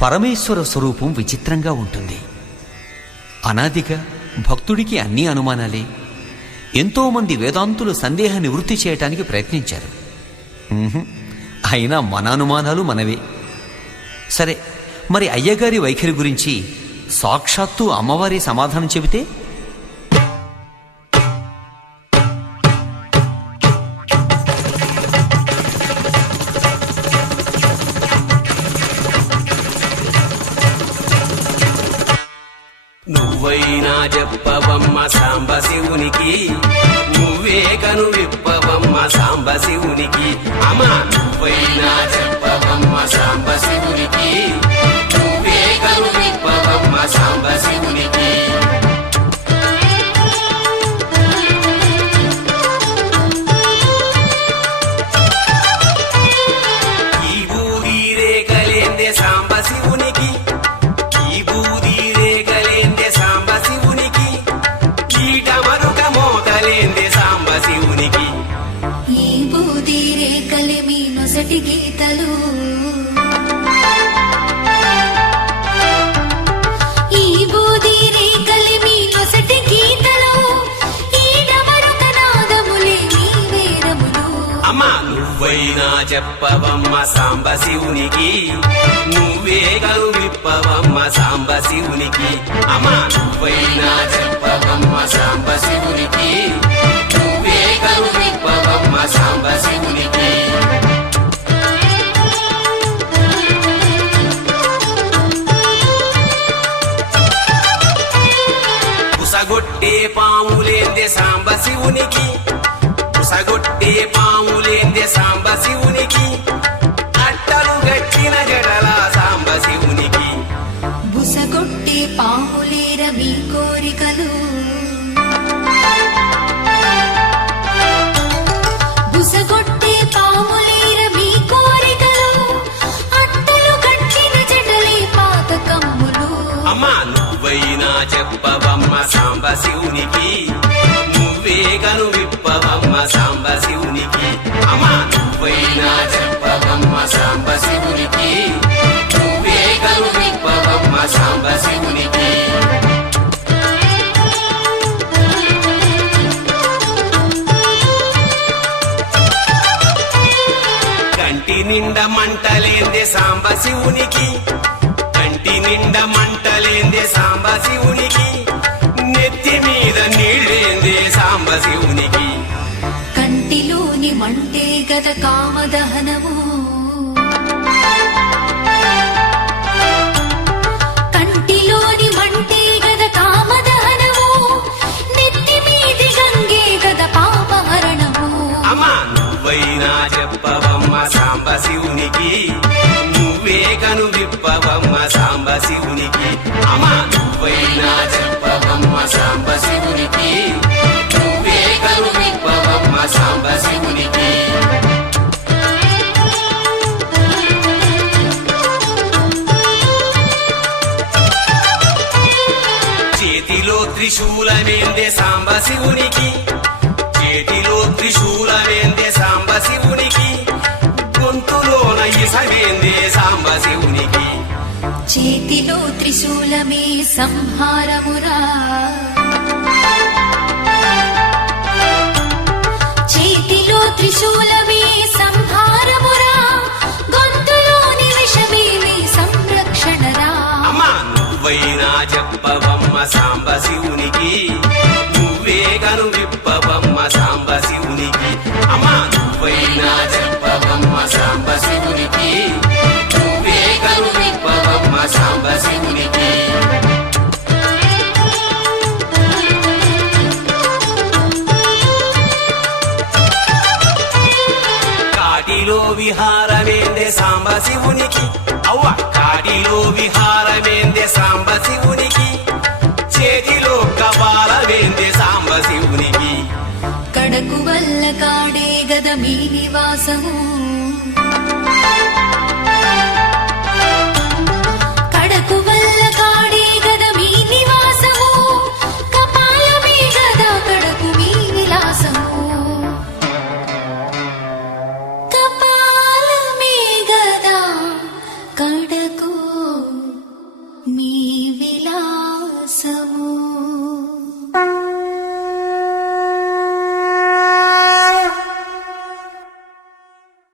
పరమేశ్వర స్వరూపం విచిత్రంగా ఉంటుంది. అనాదిగా భక్తుడికి అన్ని అనుమానాలే. ఎంతోమంది వేదాంతులు సందేహ నివృత్తి చేయటానికి ప్రయత్నించారు. అయినా మన అనుమానాలు మనవే. సరే, మరి అయ్యగారి వైఖరి గురించి సాక్షాత్తు అమ్మవారి సమాధానం చెబితే? నువ్వైనా చెప్పవమ్మ సాంబ శివునికి, నువ్వే కను విప్పవమ్మ సాంబ శివునికి. అమ్మ నువ్వైనా చెప్పవమ్మ సాంబ శివునికి, నువ్వే కను విప్పవమ్మ సాంబ శివునికి. ఈ బూది రేఖలేందే సాంబ శివునికి, ఈ బూది రేఖలేందే సాంబ శివునికి, కీటమరుక మోతలేందే సాంబ శివునికి. ఈ బూది రేఖలే మీ నొసటి గీతలు, ఈ బూది రేఖలే మీ నొసటి గీతలు, ఈ డమరుక నాదములే మీ వేదములు. అమ్మ నువ్వైనా చెప్పవమ్మ సాంబ శివునికి, నువ్వే కను విప్పవమ్మ సాంబ శివునికి. అమ్మ నువ్వైనా చెప్పవమ్మ సాంబ శివునికి, నువ్వే కను విప్పవమ్మ సాంబ శివునికి. పుసగొట్టే పాములేందే సాంబ శివునికి, పుసగొట్టే పాములేందే సాంబ శివునికి, అట్టలు గట్టిన జడల సాంబ శివునికి. బుసగొట్టే పాములేర మీ కోరికలు, బుసగొట్టే పాములేర మీ కోరికలు, అట్టలు కట్టిన జడలే పాతకమ్ములు. అమ్మ నువ్వైనా చెప్పవమ్మ సాంబ శివునికి, నువ్వే కను విప్పవమ్మ సాంబ శివునికి. అమ్మ నువ్వైనా చెప్పవమ్మ సాంబ శివునికి, నువ్వే కను విప్పవమ్మ సాంబ శివునికి. కంటి నిండా మంటలేందే సాంబ శివునికి, కంటి నిండా మంటలేందే సాంబ శివునికి, నెత్తి మీద నీళ్ళేందే సాంబ శివునికి. కంటిలోని మంటే గద కామదహనము, కంటిలోని మంటే గద కామదహనము, నెత్తి మీది గంగే గద పాపహరణము. అమ్మ నువ్వైనా చెప్పవమ్మ సాంబ శివునికి, నువ్వే కను విప్పవమ్మ సాంబ శివునికి. అమ్మ నువ్వైనా చెప్పవమ్మ సాంబ శివునికి, నువ్వే కను విప్పవమ్మ సాంబ శివునికి. చేతిలో త్రిశూలమేందే సాంబ శివునికి, చేతిలో త్రిశూలమేందే సాంబ శివునికి, గొంతులోన ఇసమేందే సాంబ శివునికి. చేతిలో త్రిశూలమే సంహారమురా, చేతిలో త్రిశూలమే సంహారమురా, గొంతులోని విషమే మీ సంరక్షణరా. అమ్మ నువ్వైనా చెప్పవమ్మ సాంబ శివునికి, నువ్వే కను విప్పవమ్మ సాంబ శివునికి. అమ్మ నువ్వైనా చెప్పవమ్మ సాంబ శివునికి, నువ్వే కను విప్పవమ్మ సాంబ శివునికి. కాటిలో విహారమేందే సాంబ శివునికి, అవ్వ కాటిలో విహారమేందే సాంబ శివునికి, చేతిలో కపాలమేందే సాంబ శివునికి. కడకు వల్ల కాడే గద మీ నివాసము, కడకు వల్ల కాడే గద మీ నివాసము, కపాలమే గద కడకు మీ విలాసము. కపాలమే గద కడకు విలాసము